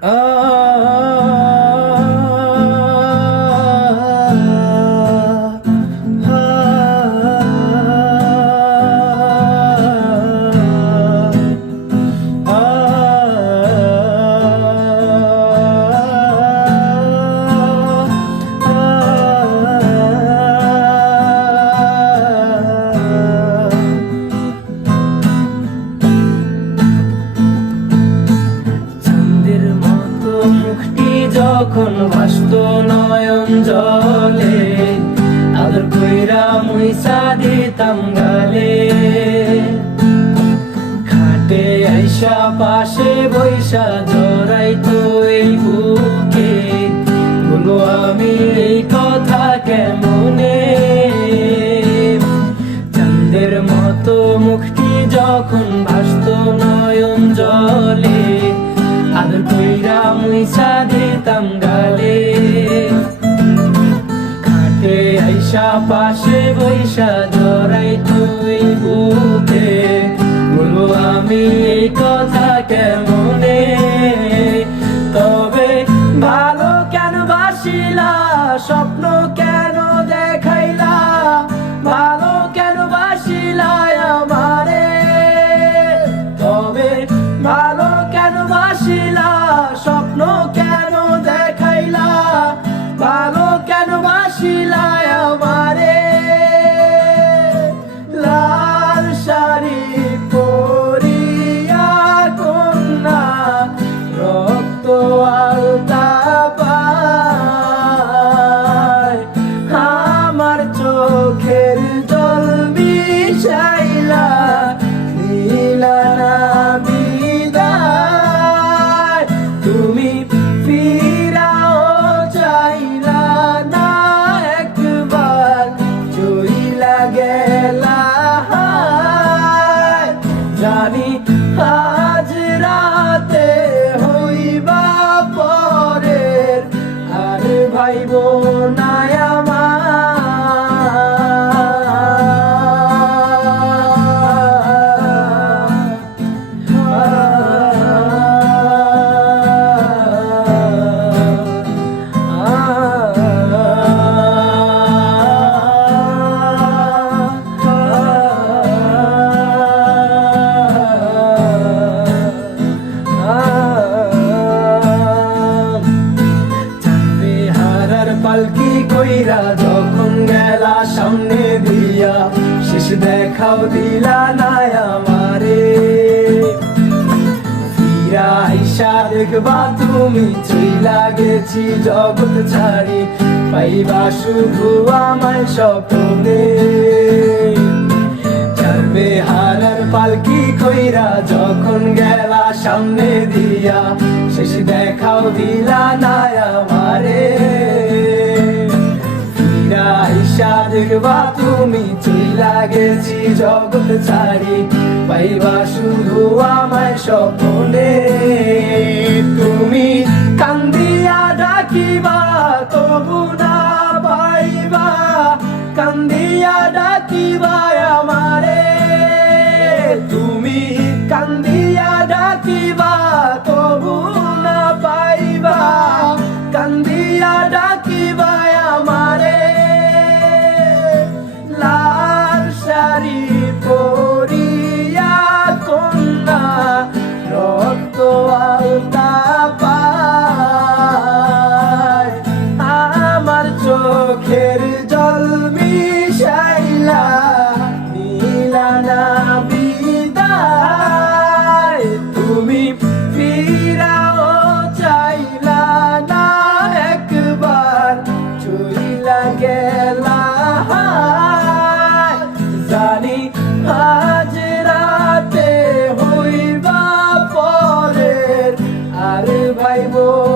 যখন ভাসত নয়ন জলে, আদর কইরা মুইসা দিতাম গালে। খাটে আইসা পাশে বৈশা জড়াইতো এই বুকে, বলো আমি এই কথা কেমনে। চাঁদের মতো মুখটি যখন ভাসত নয়ন জলে, আদর কইরা মুইসা দিতাম গালে। খাটে আইসা পাশে বৈশা জড়াইতো এই বুকে, বলো আমি এই কথা কেমনে। তবে ভালো কেন বাসিলা, স্বপ্ন কেন দেখাইলা, ভালো কেন বাসিলা আমারে। তবে ভালো কেন বাসিলা, স্বপ্ন কেন দেখাইলা, ভালো কেন বাসিলা আমারে। লাল শাড়ি পরিয়া কন্যা, রক্ত আলতা পায়, আমার চোখের জল মিশাইলা দিলা না বিদায়। তুমি ফিরাও চাইলা না একবার, চইলা গেলা। জানি আজ রাতে হইবা পরের, আর ভাইব না পালকি কইরা যখন গেলা সামনে দিয়া, শেষ দেখাও দিলা না আমারে। ফিরা আইসা দেখবা তুমি চইলা গেছি জগৎ ছাড়ি, পাইবা শুধু আমায় স্বপ্নে। চারবে হারার পালকি কইরা যখন গেলা সামনে দিয়া, শেষ দেখাও দিলা না আমারে। আইসা দেখবা তুমি চইলা গেছি জগৎ ছাড়ি, পাইবা শুধু আমায় স্বপ্নে। তুমি কান্দিয়া ডাকিবা তবু না পাইবা, কান্দিয়া ডাকিবা আমারে। তুমি কান্দিয়া ডাকিবা তবু না পাইবা, কান্দিয়া ডাকিবা আমারে। লাল শাড়ি পরিয়া কন্যা, রক্ত আলতা পায়, আমার চোখের জল মিশাইলা দিলা না বিদায়। তুমি ফিরাও চাইলা না একবার, চইলা গেলা। জানি আজ রাতে হইবা পরের, আর ভাইব